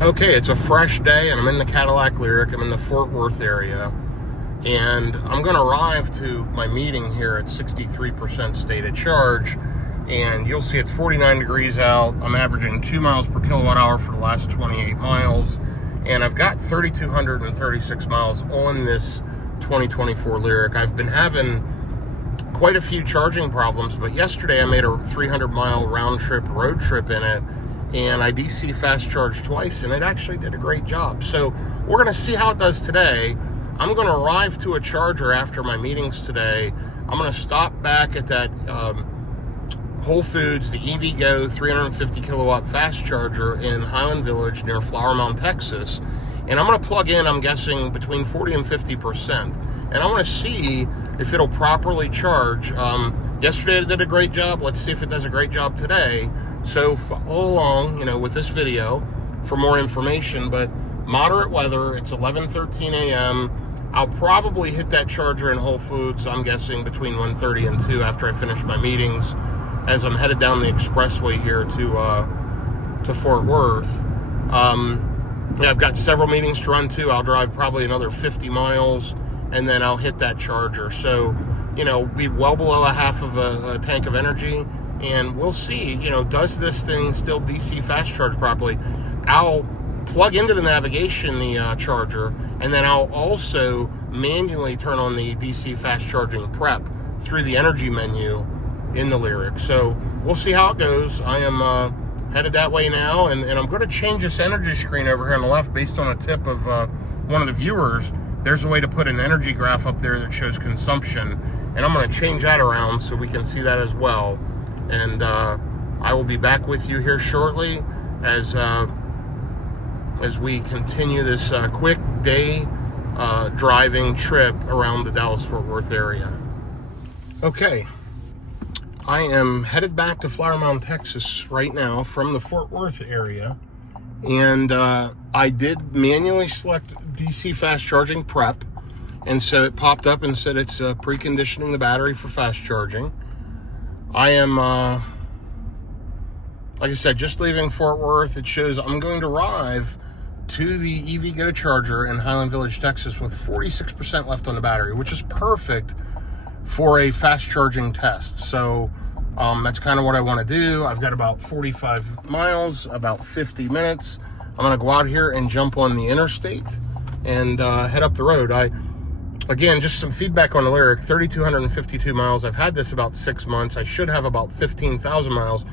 Okay, it's a fresh day and I'm in the Cadillac Lyriq. I'm in the Fort Worth area, and I'm going to arrive to my meeting here at 63% state of charge, and you'll see it's 49 degrees out. I'm averaging 2 miles per kilowatt hour for the last 28 miles, and I've got 3,236 miles on this 2024 Lyriq. I've been having quite a few charging problems, but yesterday I made a 300-mile round trip road trip in it, and I DC fast charged twice, and it actually did a great job. So we're going to see how it does today. I'm going to arrive to a charger after my meetings today. I'm going to stop back at that Whole Foods, the EVgo 350 kilowatt fast charger in Highland Village near Flower Mound, Texas. And I'm going to plug in, I'm guessing, between 40 and 50%. And I want to see if it'll properly charge. Yesterday it did a great job. Let's see if it does a great job today. So follow along, with this video for more information. But moderate weather, it's 11:13 a.m. I'll probably hit that charger in Whole Foods, I'm guessing, between 1:30 and 2 after I finish my meetings, as I'm headed down the expressway here to Fort Worth. I've got several meetings to run to. I'll drive probably another 50 miles, and then I'll hit that charger. So, be well below a half of a tank of energy. And we'll see, does this thing still DC fast charge properly? I'll plug into the navigation, the charger, and then I'll also manually turn on the DC fast charging prep through the energy menu in the Lyriq. So we'll see how it goes. I am headed that way now, and I'm going to change this energy screen over here on the left based on a tip of one of the viewers. There's a way to put an energy graph up there that shows consumption, and I'm going to change that around so we can see that as well. And I will be back with you here shortly as we continue this quick day driving trip around the Dallas-Fort Worth area. Okay, I am headed back to Flower Mound, Texas right now from the Fort Worth area, and I did manually select DC fast charging prep, and so it popped up and said it's preconditioning the battery for fast charging. I am, like I said, just leaving Fort Worth. It shows I'm going to arrive to the EVgo charger in Highland Village, Texas with 46% left on the battery, which is perfect for a fast charging test. So that's kind of what I want to do. I've got about 45 miles, about 50 minutes. I'm going to go out here and jump on the interstate and head up the road. Again, just some feedback on the Lyriq, 3,252 miles. I've had this about 6 months. I should have about 15,000 miles.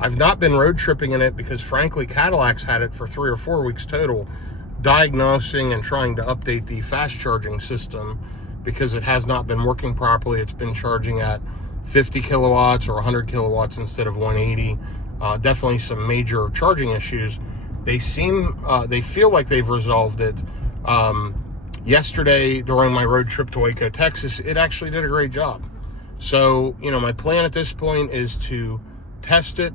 I've not been road tripping in it because, frankly, Cadillac's had it for 3 or 4 weeks total, diagnosing and trying to update the fast charging system because it has not been working properly. It's been charging at 50 kilowatts or 100 kilowatts instead of 180. Definitely some major charging issues. They feel like they've resolved it. Yesterday, during my road trip to Waco, Texas, it actually did a great job. So, my plan at this point is to test it,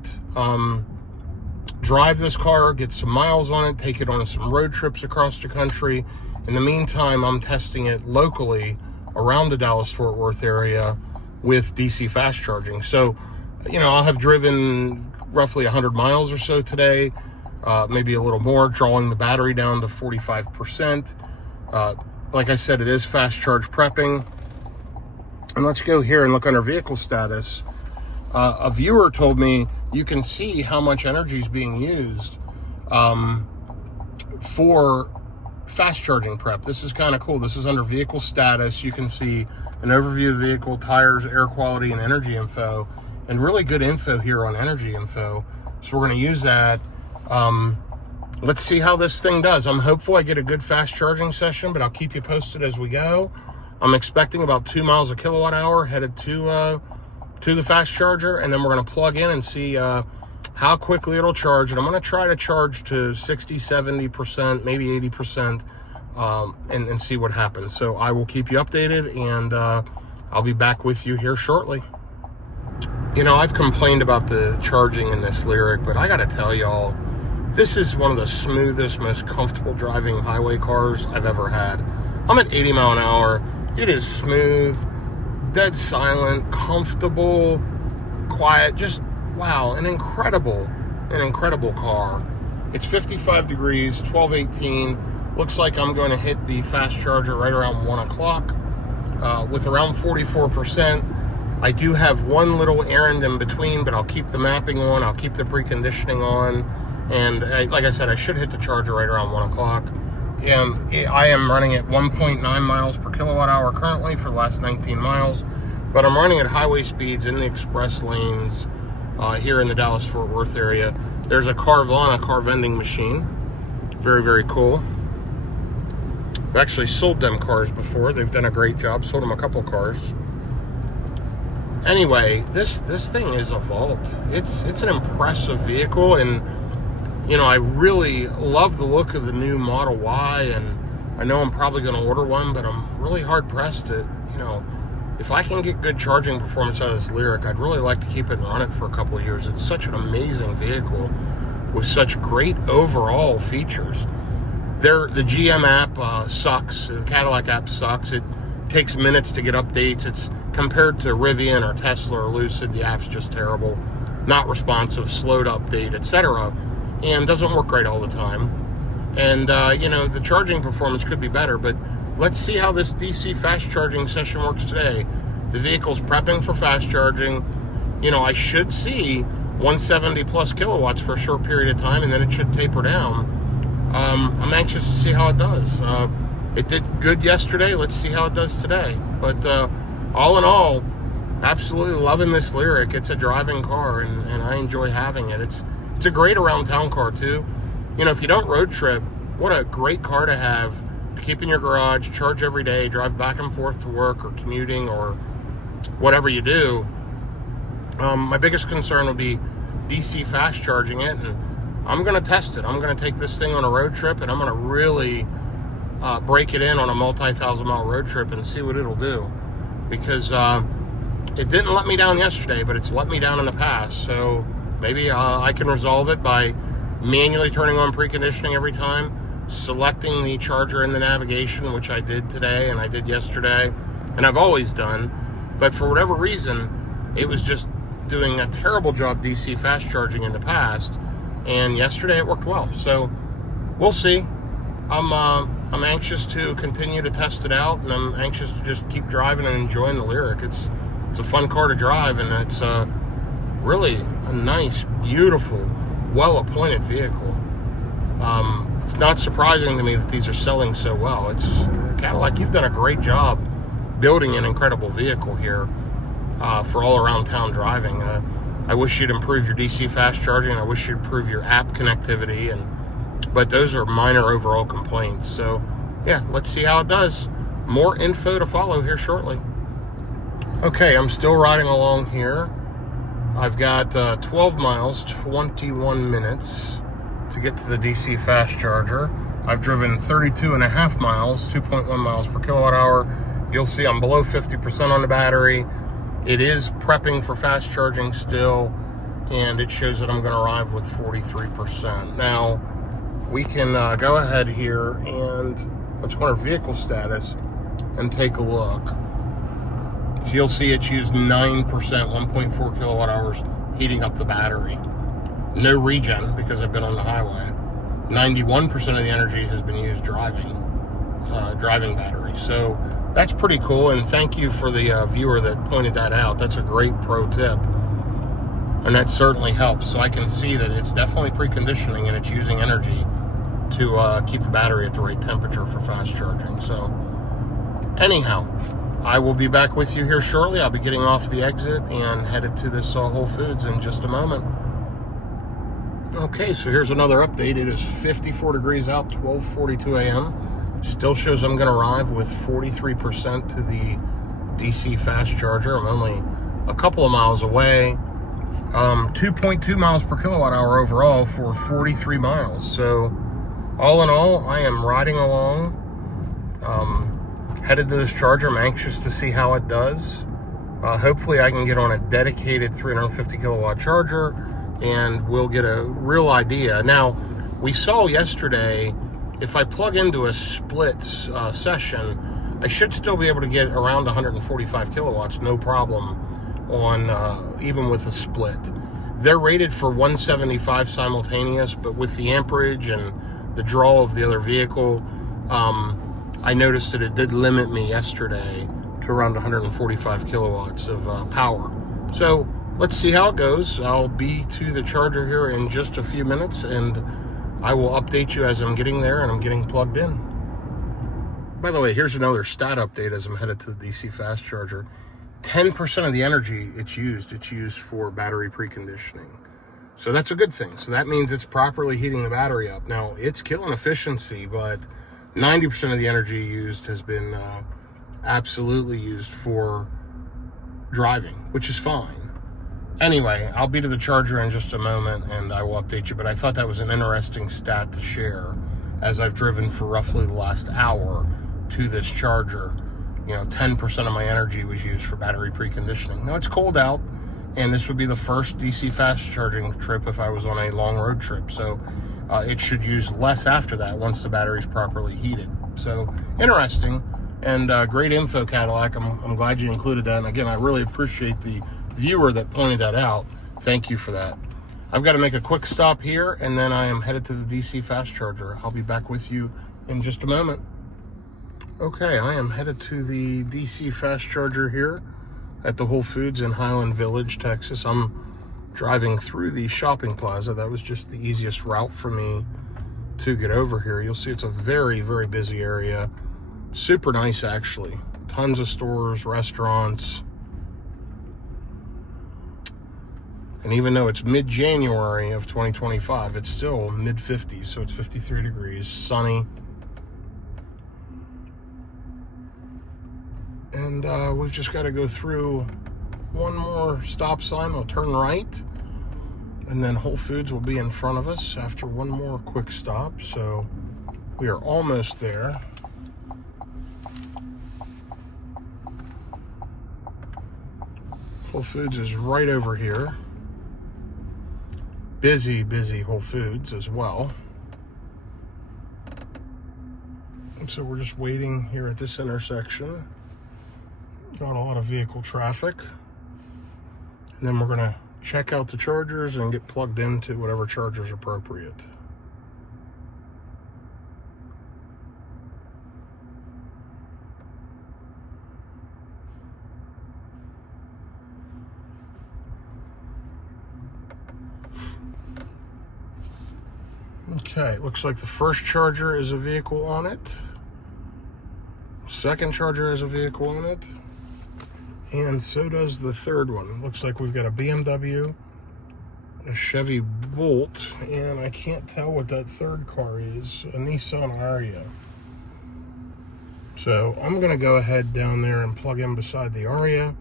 drive this car, get some miles on it, take it on some road trips across the country. In the meantime, I'm testing it locally around the Dallas-Fort Worth area with DC fast charging. So, I'll have driven roughly 100 miles or so today, maybe a little more, drawing the battery down to 45%. Like I said, it is fast charge prepping. And let's go here and look under vehicle status. A viewer told me you can see how much energy is being used for fast charging prep. This is kind of cool. This is under vehicle status. You can see an overview of the vehicle, tires, air quality, and energy info, and really good info here on energy info. So we're going to use that. Let's see how this thing does. I'm hopeful I get a good fast charging session, but I'll keep you posted as we go. I'm expecting about 2 miles a kilowatt hour headed to the fast charger, and then we're going to plug in and see how quickly it'll charge. And I'm going to try to charge to 60, 70%, maybe 80%, and see what happens. So I will keep you updated, and I'll be back with you here shortly. I've complained about the charging in this Lyriq, but I got to tell y'all, this is one of the smoothest, most comfortable driving highway cars I've ever had. I'm at 80 mile an hour. It is smooth, dead silent, comfortable, quiet, just wow, an incredible car. It's 55 degrees, 12:18. Looks like I'm going to hit the fast charger right around 1 o'clock with around 44%. I do have one little errand in between, but I'll keep the mapping on. I'll keep the preconditioning on. And like I said, I should hit the charger right around 1 o'clock. And I am running at 1.9 miles per kilowatt hour currently for the last 19 miles. But I'm running at highway speeds in the express lanes here in the Dallas-Fort Worth area. There's a Carvana car vending machine. Very, very cool. I've actually sold them cars before. They've done a great job. Sold them a couple cars. Anyway, this thing is a Vault. It's an impressive vehicle, and you know, I really love the look of the new Model Y, and I know I'm probably going to order one, but I'm really hard pressed to, you know, if I can get good charging performance out of this Lyriq, I'd really like to keep it and run it for a couple of years. It's such an amazing vehicle with such great overall features. The GM app sucks. The Cadillac app sucks. It takes minutes to get updates. It's compared to Rivian or Tesla or Lucid, the app's just terrible, not responsive, slow to update, etc., and doesn't work great all the time. And you know, the charging performance could be better, but let's see how this DC fast charging session works today. The vehicle's prepping for fast charging. You know, I should see 170 plus kilowatts for a short period of time, and then it should taper down. I'm anxious to see how it does. It did good yesterday. Let's see how it does today. But all in all, absolutely loving this Lyriq. It's a driving car, and I enjoy having it. It's a great around town car too. You know, if you don't road trip, what a great car to have to keep in your garage, charge every day, drive back and forth to work or commuting or whatever you do. My biggest concern will be DC fast charging it, and I'm going to test it. I'm going to take this thing on a road trip, and I'm going to really break it in on a multi-thousand mile road trip and see what it'll do. Because it didn't let me down yesterday, but it's let me down in the past. So maybe I can resolve it by manually turning on preconditioning every time, selecting the charger in the navigation, which I did today and I did yesterday, and I've always done. But for whatever reason, it was just doing a terrible job DC fast charging in the past, and yesterday it worked well. So we'll see. I'm anxious to continue to test it out, and I'm anxious to just keep driving and enjoying the Lyriq. It's a fun car to drive, and it's really a nice, beautiful, well-appointed vehicle. It's not surprising to me that these are selling so well. It's Cadillac, you've done a great job building an incredible vehicle here for all-around town driving. I wish you'd improve your DC fast charging. I wish you'd improve your app connectivity, but those are minor overall complaints. So yeah, let's see how it does. More info to follow here shortly. Okay, I'm still riding along here. I've got 12 miles, 21 minutes to get to the DC fast charger. I've driven 32 and a half miles, 2.1 miles per kilowatt hour. You'll see I'm below 50% on the battery. It is prepping for fast charging still, and it shows that I'm going to arrive with 43%. Now, we can go ahead here and let's go to our vehicle status and take a look. So you'll see it's used 9%, 1.4 kilowatt hours heating up the battery. No regen because I've been on the highway. 91% of the energy has been used driving battery. So that's pretty cool, and thank you for the viewer that pointed that out. That's a great pro tip, and that certainly helps. So I can see that it's definitely preconditioning and it's using energy to keep the battery at the right temperature for fast charging. So anyhow, I will be back with you here shortly. I'll be getting off the exit and headed to this Whole Foods in just a moment. Okay, so here's another update. It is 54 degrees out, 12:42 a.m. Still shows I'm going to arrive with 43% to the DC fast charger. I'm only a couple of miles away. 2.2 miles per kilowatt hour overall for 43 miles. So all in all, I am riding along, headed to this charger. I'm anxious to see how it does. Hopefully I can get on a dedicated 350 kilowatt charger and we'll get a real idea. Now, we saw yesterday, if I plug into a split session, I should still be able to get around 145 kilowatts, no problem, on even with a split. They're rated for 175 simultaneous, but with the amperage and the draw of the other vehicle, I noticed that it did limit me yesterday to around 145 kilowatts of power. So let's see how it goes. I'll be to the charger here in just a few minutes, and I will update you as I'm getting there and I'm getting plugged in. By the way, here's another stat update as I'm headed to the DC fast charger. 10% of the energy it's used for battery preconditioning. So that's a good thing. So that means it's properly heating the battery up. Now, it's killing efficiency, but 90% of the energy used has been absolutely used for driving, which is fine. Anyway, I'll be to the charger in just a moment and I will update you, but I thought that was an interesting stat to share as I've driven for roughly the last hour to this charger. 10% of my energy was used for battery preconditioning. Now, it's cold out, and this would be the first DC fast charging trip if I was on a long road trip. So it should use less after that once the battery's properly heated. So interesting, and great info, Cadillac. I'm glad you included that. And again, I really appreciate the viewer that pointed that out. Thank you for that. I've got to make a quick stop here, and then I am headed to the DC fast charger. I'll be back with you in just a moment. Okay, I am headed to the DC fast charger here at the Whole Foods in Highland Village, Texas. I'm driving through the shopping plaza. That was just the easiest route for me to get over here. You'll see it's a very, very busy area. Super nice, actually. Tons of stores, restaurants. And even though it's mid-January of 2025, it's still mid-50s, so it's 53 degrees, sunny. And we've just got to go through one more stop sign. We'll turn right, and then Whole Foods will be in front of us after one more quick stop. So we are almost there. Whole Foods is right over here. Busy, busy Whole Foods as well. And so we're just waiting here at this intersection. Got a lot of vehicle traffic. And then we're going to check out the chargers and get plugged into whatever charger is appropriate. Okay, it looks like the first charger is a vehicle on it. Second charger has a vehicle on it. And so does the third one. Looks like we've got a BMW, a Chevy Bolt, and I can't tell what that third car is, a Nissan Ariya. So I'm going to go ahead down there and plug in beside the Ariya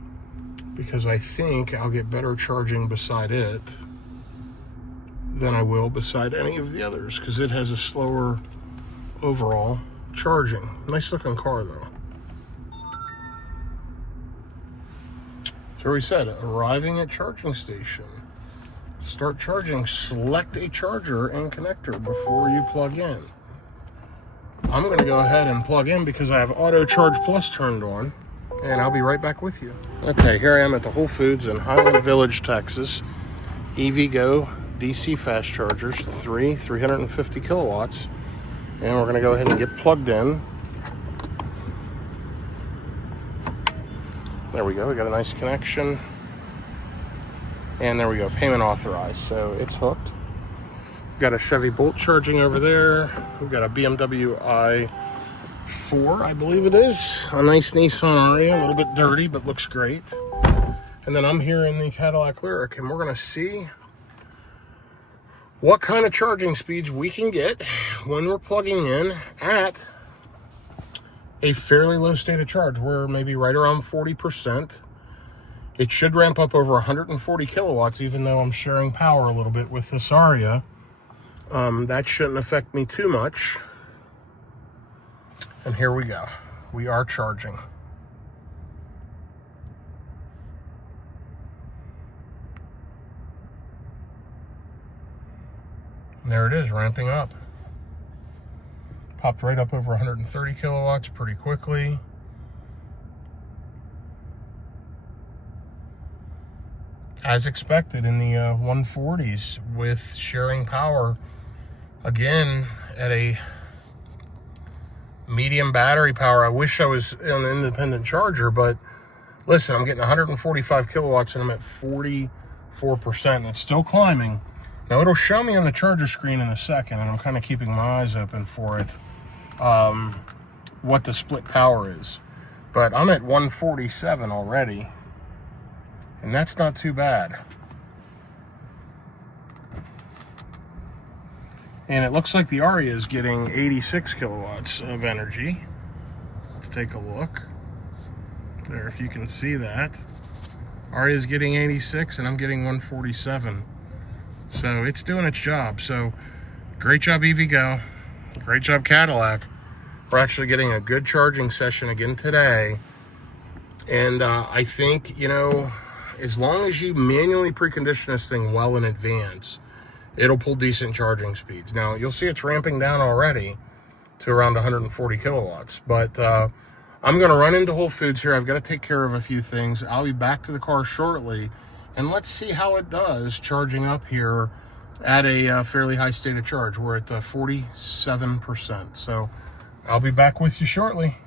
because I think I'll get better charging beside it than I will beside any of the others because it has a slower overall charging. Nice looking car though. So we said, arriving at charging station. Start charging, select a charger and connector before you plug in. I'm going to go ahead and plug in because I have Auto Charge Plus turned on, and I'll be right back with you. Okay, here I am at the Whole Foods in Highland Village, Texas. EVgo DC fast chargers, 350 kilowatts. And we're going to go ahead and get plugged in. There we go, we got a nice connection. And there we go, payment authorized. So it's hooked. We've got a Chevy Bolt charging over there. We've got a BMW i4, I believe it is. A nice Nissan Ariya, a little bit dirty, but looks great. And then I'm here in the Cadillac Lyriq, and we're gonna see what kind of charging speeds we can get when we're plugging in at a fairly low state of charge. We're maybe right around 40%. It should ramp up over 140 kilowatts, even though I'm sharing power a little bit with this Ariya. That shouldn't affect me too much. And here we go. We are charging. And there it is, ramping up. Popped right up over 130 kilowatts pretty quickly. as expected in the 140s with sharing power, again, at a medium battery power. I wish I was on an independent charger, but listen, I'm getting 145 kilowatts and I'm at 44%. It's still climbing. Now it'll show me on the charger screen in a second, and I'm kind of keeping my eyes open for it, what the split power is. But I'm at 147 already, and that's not too bad. And it looks like the Aria is getting 86 kilowatts of energy. Let's take a look. There, if you can see that. Aria is getting 86 and I'm getting 147. So it's doing its job. So great job, EVgo. Great job, Cadillac. We're actually getting a good charging session again today. And I think, you know, as long as you manually precondition this thing well in advance, it'll pull decent charging speeds. Now, you'll see it's ramping down already to around 140 kilowatts. But I'm going to run into Whole Foods here. I've got to take care of a few things. I'll be back to the car shortly. And let's see how it does charging up here at a fairly high state of charge. We're at 47%. So I'll be back with you shortly.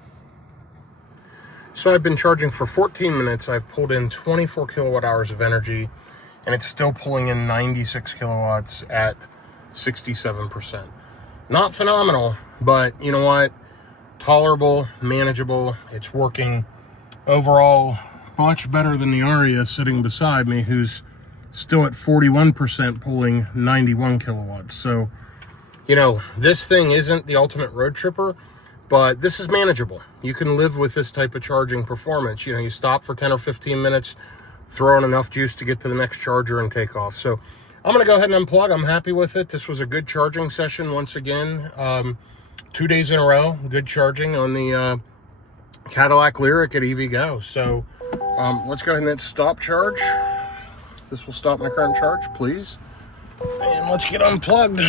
So I've been charging for 14 minutes. I've pulled in 24 kilowatt hours of energy, and it's still pulling in 96 kilowatts at 67%. Not phenomenal, but you know what? Tolerable, manageable. It's working overall much better than the Aria sitting beside me, who's still at 41%, pulling 91 kilowatts. So, you know, this thing isn't the ultimate road tripper, but this is manageable. You can live with this type of charging performance. You know, you stop for 10 or 15 minutes, throw in enough juice to get to the next charger and take off. So I'm going to go ahead and unplug. I'm happy with it. This was a good charging session once again. 2 days in a row, good charging on the Cadillac Lyriq at EVgo. So let's go ahead and hit stop charge. This will stop my current charge, please. And let's get unplugged.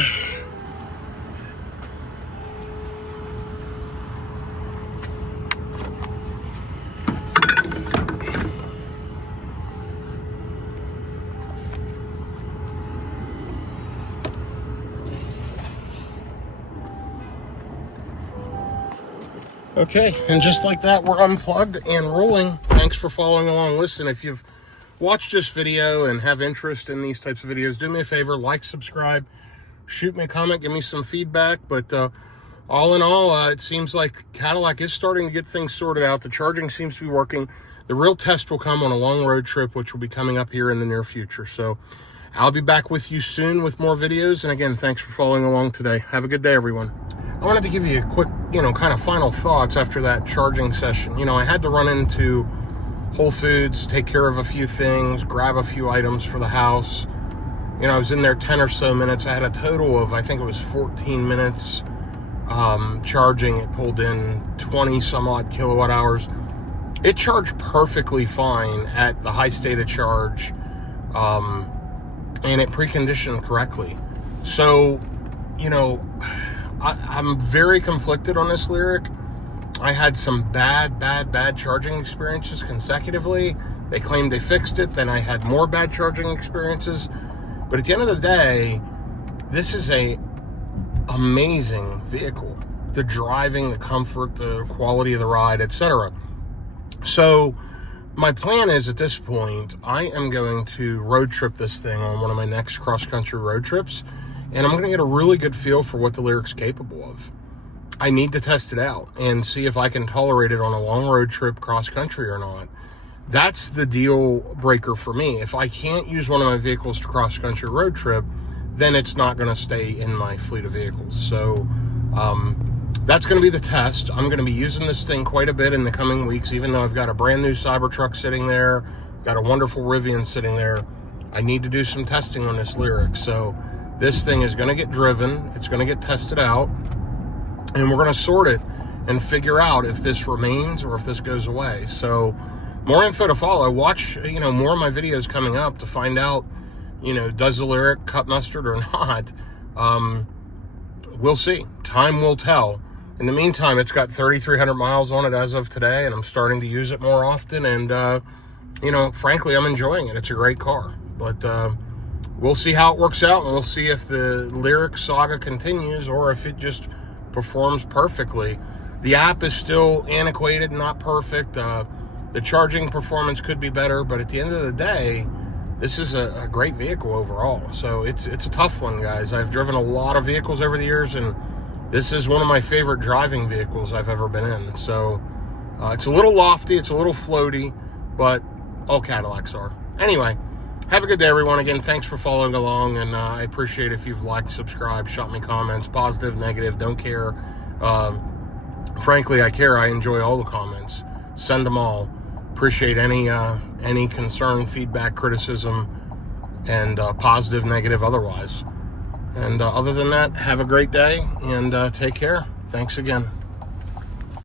Okay, and just like that, we're unplugged and rolling. Thanks for following along. Listen, if you've watched this video and have interest in these types of videos, do me a favor, like, subscribe, shoot me a comment, give me some feedback. But all in all, it seems like Cadillac is starting to get things sorted out. The charging seems to be working. The real test will come on a long road trip, which will be coming up here in the near future. So I'll be back with you soon with more videos. And again, thanks for following along today. Have a good day, everyone. I wanted to give you a quick, you know, kind of final thoughts after that charging session. You know, I had to run into Whole Foods, take care of a few things, grab a few items for the house. You know, I was in there 10 or so minutes. I had a total of, I think it was 14 minutes charging. It pulled in 20 some odd kilowatt hours. It charged perfectly fine at the high state of charge, and it preconditioned correctly. So, you know, I'm very conflicted on this Lyriq. I had some bad charging experiences consecutively. They claimed they fixed it. Then I had more bad charging experiences. But at the end of the day, this is a amazing vehicle. The driving, the comfort, the quality of the ride, etc. So my plan is, at this point, I am going to road trip this thing on one of my next cross-country road trips. And I'm going to get a really good feel for what the Lyriq's capable of. I need to test it out and see if I can tolerate it on a long road trip cross-country or not. That's the deal breaker for me. If I can't use one of my vehicles to cross-country road trip, then it's not going to stay in my fleet of vehicles. So that's going to be the test. I'm going to be using this thing quite a bit in the coming weeks, even though I've got a brand new Cybertruck sitting there, got a wonderful Rivian sitting there. I need to do some testing on this Lyriq. So this thing is going to get driven, it's going to get tested out, and we're going to sort it and figure out if this remains or if this goes away. So more info to follow. Watch, you know, more of my videos coming up to find out, you know, does the Lyriq cut mustard or not. We'll see. Time will tell. In the meantime, it's got 3,300 miles on it as of today, and I'm starting to use it more often. And, you know, frankly, I'm enjoying it. It's a great car. But we'll see how it works out, and we'll see if the Lyriq saga continues or if it just performs perfectly. The app is still antiquated, not perfect. The charging performance could be better, but at the end of the day, this is a great vehicle overall. So it's a tough one, guys. I've driven a lot of vehicles over the years, and this is one of my favorite driving vehicles I've ever been in. So it's a little lofty, it's a little floaty, but all Cadillacs are. Anyway, have a good day, everyone. Again, thanks for following along, and I appreciate if you've liked, subscribed, shot me comments, positive, negative, don't care. Frankly, I care. I enjoy all the comments. Send them all. Appreciate any concern, feedback, criticism, and positive, negative, otherwise. And other than that, have a great day and take care. Thanks again.